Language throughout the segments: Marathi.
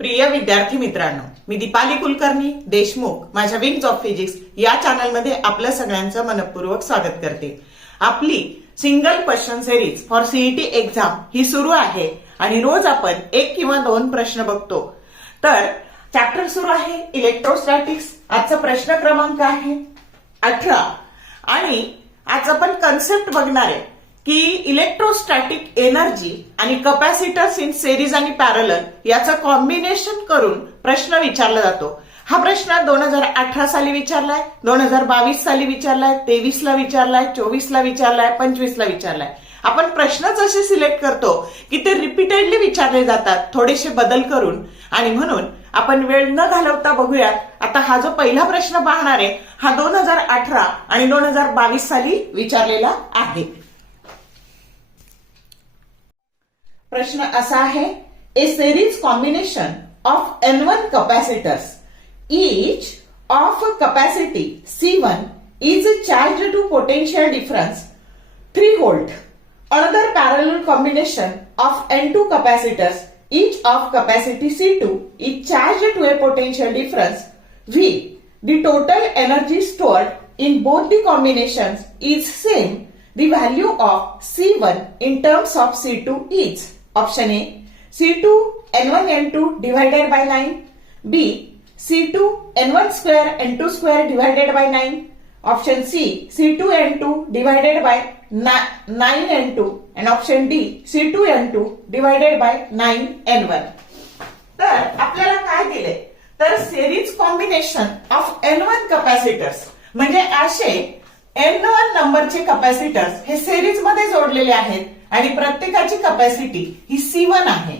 प्रिय विद्यार्थी मित्रांनो, मी दीपाली कुलकर्णी देशमुख माझ्या विंग्स ऑफ फिजिक्स या चॅनलमध्ये आपल्या सगळ्यांचं मनपूर्वक स्वागत करते। आपली single question series for CET exam ही सुरू आहे आणि रोज आपण एक किंवा दोन प्रश्न बघतो। तर चॅप्टर सुरू आहे इलेक्ट्रोस्टॅटिक्स। आजचा प्रश्न क्रमांक आहे 18 आणि आज आपण कन्सेप्ट बघणार आहे की इलेक्ट्रोस्टॅटिक एनर्जी आणि कपॅसिटर्स इन सिरीज आणि पॅरलल याचं कॉम्बिनेशन करून प्रश्न विचारला जातो। हा प्रश्न 2018 साली विचारलाय, 2022 साली विचारलाय, 23 ला विचारलाय, 24 ला विचारलाय, 25 ला विचारलाय। आपण प्रश्नच असे सिलेक्ट करतो की ते रिपीटेडली विचारले जातात थोडेसे बदल करून, आणि म्हणून आपण वेळ न घालवता बघूया। आता हा जो पहिला प्रश्न पाहणार आहे हा 2018 आणि 2022 साली विचारलेला आहे। प्रश्न असा आहे, a series combination of N1 capacitors, each of capacity C1 is charged to potential difference 3 volt. Another parallel combination of N2 capacitors, each of capacity C2 is charged to a potential difference V. The total energy stored in both the combinations is same. The value of C1 in terms of C2 is option A C2 N1 N2 divided by 9, B C2 N1 square N2 square divided by 9, option C C2 N2 divided by 9 N2, and option D C2 N2 divided by 9 N1। तर आपल्याला काय दिले, तर series combination of N1 capacitors म्हणजे असे N1 नंबरचे कॅपॅसिटर्स हे सिरीज मध्ये जोडलेले आहेत आणि प्रत्येकाची कॅपॅसिटी ही C1 आहे,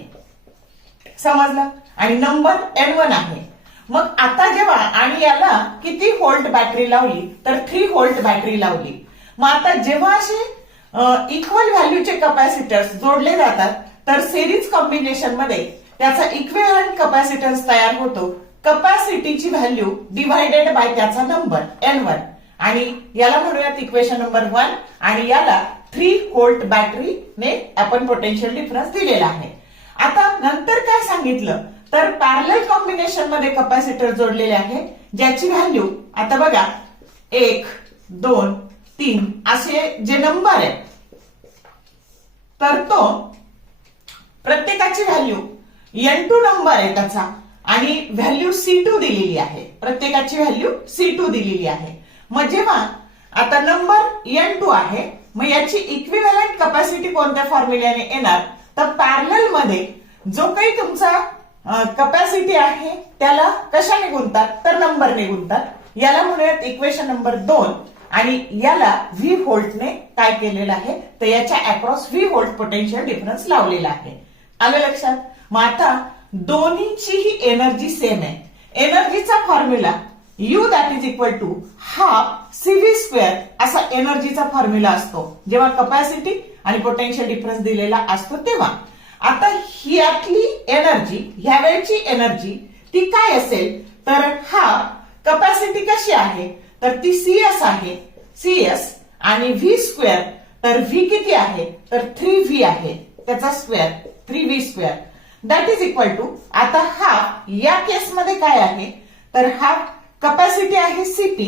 समजलं, आणि नंबर N1 आहे। मग आता जेव्हा आणि याला किती व्होल्ट बॅटरी लावली, तर 3 व्होल्ट बॅटरी लावली। मग आता जेव्हा असे इक्वल व्हॅल्यूचे कॅपॅसिटर्स जोडले जातात तर सिरीज कॉम्बिनेशन मध्ये त्याचा इक्विव्हॅलंट कॅपॅसिटन्स तयार होतो, कॅपॅसिटीची व्हॅल्यू डिवाइडेड बाय त्याचा नंबर N1, आणि याला म्हणूयात इक्वेशन नंबर 1, आणि याला 3 व्होल्ट बॅटरीने आपण पोटेन्शियल डिफरन्स दिलेला आहे। आता नंतर काय सांगितलं, तर पॅरलल कॉम्बिनेशन मध्ये कॅपॅसिटर जोडलेले आहे ज्याची व्हॅल्यू आता बघा 1, 2, 3 असे जे नंबर आहे, तर तो प्रत्येकाची व्हॅल्यू N2 नंबर आहे त्याचा, आणि व्हॅल्यू C2 दिलेली आहे, प्रत्येकाची व्हॅल्यू C2 दिलेली आहे। मग जेव्हा आता नंबर N2 आहे, मग याची इक्विव्हॅलंट कॅपॅसिटी कोणत्या फॉर्म्युल्याने येणार, तर पॅरलल मध्ये जो काही तुमचा कॅपॅसिटी आहे त्याला कशाने गुणतात, तर नंबरने गुणतात। याला म्हणूयात इक्वेशन नंबर 2, आणि याला V व्होल्टने काय केलेलं आहे, तर याच्या across V volt potential difference लावलेला आहे। आलं लक्षात। मग आता दोन्हीचीही एनर्जी सेम आहे। एनर्जीचा formula U that is equal to half CV square असा एनर्जीचा फॉर्म्युला असतो जेव्हा कॅपॅसिटी आणि पोटेन्शियल डिफरन्स दिलेला असतो तेव्हा। आता ह्यातली एनर्जी, ह्या वेळची एनर्जी ती काय असेल, तर हा कॅपॅसिटी कशी आहे, तर ती CS आहे, CS, आणि V स्क्वेअर, तर V किती आहे, तर 3V आहे, त्याचा square 3V square that is equal to, आता हा या केसमध्ये काय आहे, तर हा कॅपॅसिटी आहे CP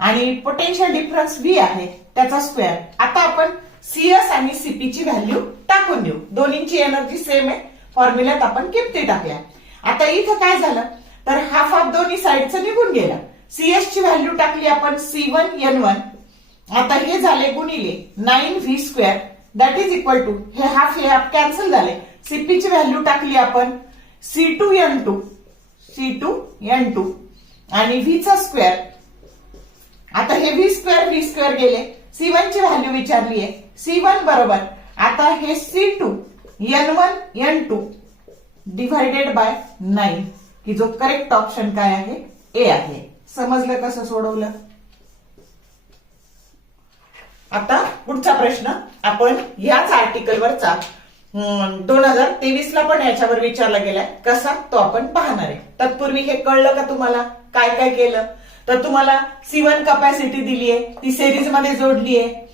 आणि पोटेन्शियल डिफरन्स V आहे त्याचा स्क्वेअर। आता आपण CS आणि CP ची व्हॅल्यू टाकून देऊ, दोन्हीची एनर्जी सेम आहे, फॉर्म्युल्यात आपण किमती टाकल्या। आता इथं काय झालं, तर हाफ ऑफ दोन्ही साइडचं निघून गेला। CS ची व्हॅल्यू टाकली आपण C1 N1, आता हे झाले गुणिले 9V square that is equal to, हे हाफ कॅन्सल झाले। CP ची व्हॅल्यू टाकली आपण C2 N2 आणि V चा स्क्वेअर, आता हे V स्क्वेअर गेले। C1 ची व्हॅल्यू विचारली आहे, C1 बरोबर आता हे C2 N1 N2 divided by 9, की जो करेक्ट ऑप्शन काय आहे, A आहे। समजलं कसं सोडवलं। आता पुढचा प्रश्न आपण याच आर्टिकल वरचा 2023 ला पण याच्यावर विचारला गेलाय, कसा तो आपण पाहणार आहे। तत्पूर्वी हे कळलं का तुम्हाला काय काय केलं, तर तुम्हाला C1 कॅपॅसिटी दिली आहे, ती सिरीज मध्ये जोडली आहे,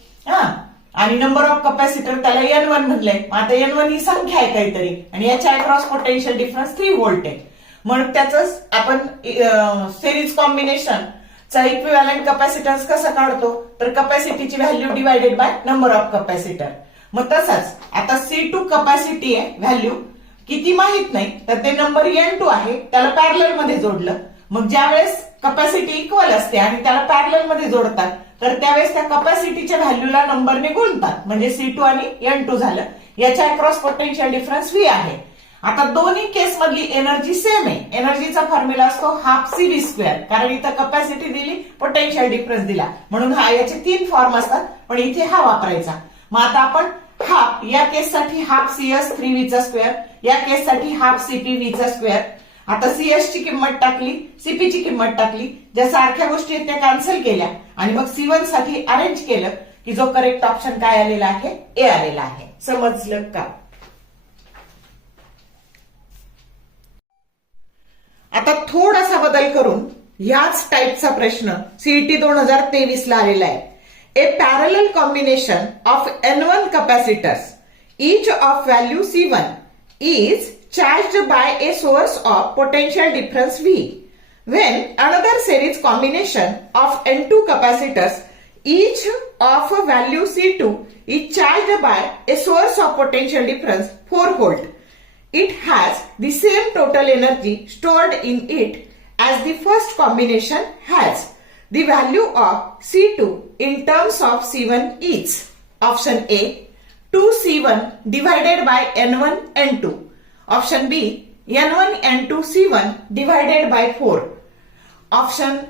आणि नंबर ऑफ कॅपॅसिटर त्याला N1 म्हणलंय। आता N1 ही संख्या आहे काहीतरी, आणि याच्या अक्रॉस पोटेन्शियल डिफरन्स 3 व्होल्ट आहे। मग त्याच आपण सिरीज कॉम्बिनेशन चा इक्विव्हॅलंट कॅपॅसिटन्स कसा काढतो, तर कॅपॅसिटीची value divided by number of capacitor. मग तसाच आता C2 कॅपॅसिटी आहे, व्हॅल्यू किती माहित नाही, तर ते नंबर N2 आहे, त्याला पॅरलल मध्ये जोडलं. मग ज्यावेळेस कॅपॅसिटी इक्वल असते आणि त्याला पॅरलल मध्ये जोडतात, तर त्यावेळेस त्या कॅपॅसिटीच्या व्हॅल्यूला नंबरने गुणतात, म्हणजे C2 आणि N2 झालं. याच्या अक्रॉस पोटेन्शियल डिफरन्स V आहे. आता दोन्ही केस मधली एनर्जी सेम आहे. एनर्जीचा फॉर्म्युला असतो हाफ CV², कारण इथं कॅपॅसिटी दिली, पोटेन्शियल डिफरन्स दिला, म्हणून याचे 3 फॉर्म असतात, पण इथे हा वापरायचा. मग आता आपण हाफ या केससाठी हाफ CS 3V², या केससाठी हाफ CP V². आता CS ची किंमत टाकली, CP ची किंमत टाकली, ज्या सारख्या गोष्टी आहेत त्या कॅन्सल केल्या आणि मग C1 साठी अरेंज केलं की जो करेक्ट ऑप्शन काय आलेला आहे, ए आलेला आहे. समजलं का? आता थोडासा बदल करून ह्याच टाईपचा प्रश्न CET 2023 ला आलेला आहे. A parallel combination of N1 capacitors, each of value C1, is charged by a source of potential difference V. When another series combination of N2 capacitors, each of value C2, is charged by a source of potential difference 4 volt. It has the same total energy stored in it as the first combination has. The value of C2 in terms of C1 is option A 2C1 divided by N1 N2, option B N1 N2 C1 divided by 4, option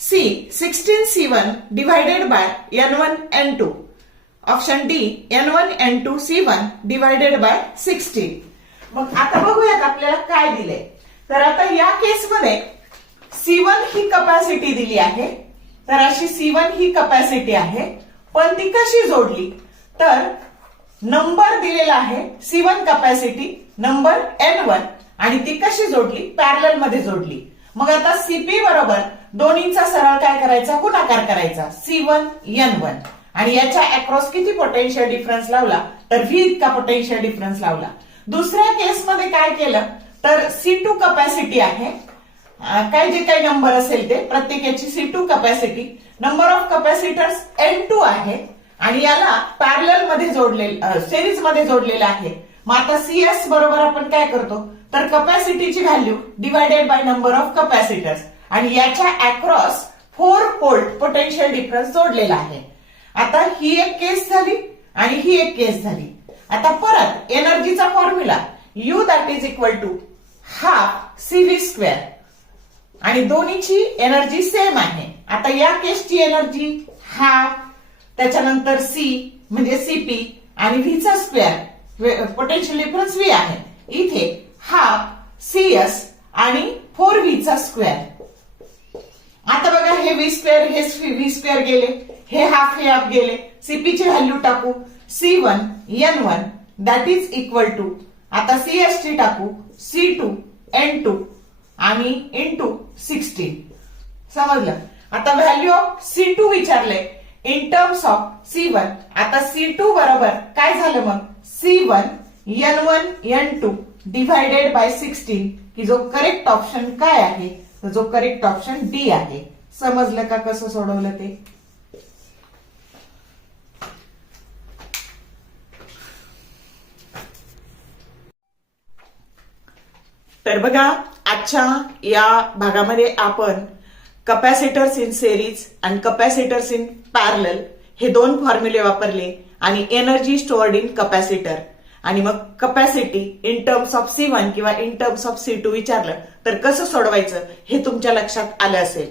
C 16C1 divided by N1 N2, option D N1 N2 C1 divided by 16. मग आता बघूयात आपल्याला काय दिले. तर आता या केसमध्ये C1 ही कॅपॅसिटी दिली आहे, तर अशी C1 ही कॅपॅसिटी आहे, पण ती कशी जोडली, तर नंबर दिलेला आहे C1 कॅपॅसिटी, नंबर N1, आणि ती कशी जोडली, पॅरलल मध्ये जोडली. मग आता CP बरोबर दोन्हीचा सरळ काय करायचा, गुणाकार करायचा, C1 N1, आणि याच्या अक्रॉस किती पोटेन्शियल डिफरन्स लावला, तर V इतका पोटेन्शियल डिफरन्स लावला. दुसऱ्या केसमध्ये काय केलं, तर C2 कॅपॅसिटी आहे, काय जे काही नंबर असेल ते प्रत्येकाची C2 capacity, number of capacitors N2 आहे, आणि याला पॅरलल मध्ये जोडलेलं, सिरीज मध्ये जोडलेलं आहे. मग आता CS बरोबर आपण काय करतो, तर कॅपॅसिटीची value divided by number of capacitors, आणि याच्या अक्रॉस 4 व्होल्ट पोटेन्शियल डिफरन्स जोडलेला आहे. आता ही एक केस झाली आणि ही एक केस झाली. आता परत एनर्जीचा formula U that is equal to half CV², आणि दोन्हीची एनर्जी सेम आहे. आता या केसची एनर्जी हाफ, त्याच्यानंतर C म्हणजे CP आणि V चा स्क्वेअर, पोटेन्शियल डिफरन्स V आहे. इथे हाफ CS आणि 4V चा स्क्वेअर. आता बघा हे V², हे V² गेले, हे हाफ गेले. CP ची व्हॅल्यू टाकू, C1 N1 that is equal to, आता CS ची टाकू C2 N2 आणि इंटू 16. समजलं? आता व्हॅल्यू ऑफ C2 विचारले इन टर्म्स ऑफ C1. आता C2 बरोबर काय झालं, मग C1 N1 N2 divided by 16, की जो करेक्ट ऑप्शन काय आहे, जो करेक्ट ऑप्शन D आहे. समजलं का कसं सोडवलं ते? तर बघा, आजच्या या भागामध्ये आपण कॅपॅसिटर्स इन सिरीज आणि कॅपॅसिटर्स इन पॅरलल हे 2 फॉर्म्युले वापरले, आणि एनर्जी स्टोअर्ड इन कॅपॅसिटर, आणि मग capacity in terms of C1 किंवा इन टर्म्स ऑफ C2 विचारलं तर कसं सोडवायचं हे तुमच्या लक्षात आलं असेल.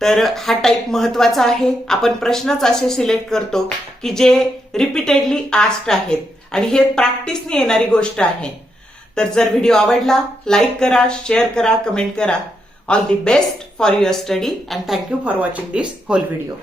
तर हा टाईप महत्वाचा आहे. आपण प्रश्नच असे सिलेक्ट करतो की जे रिपीटेडली आस्क्ड आहेत, आणि हे प्रॅक्टिसने येणारी गोष्ट आहे. तर जर व्हिडिओ आवडला, लाईक करा, शेअर करा, कमेंट करा. All the best for your study, and thank you for watching this whole video.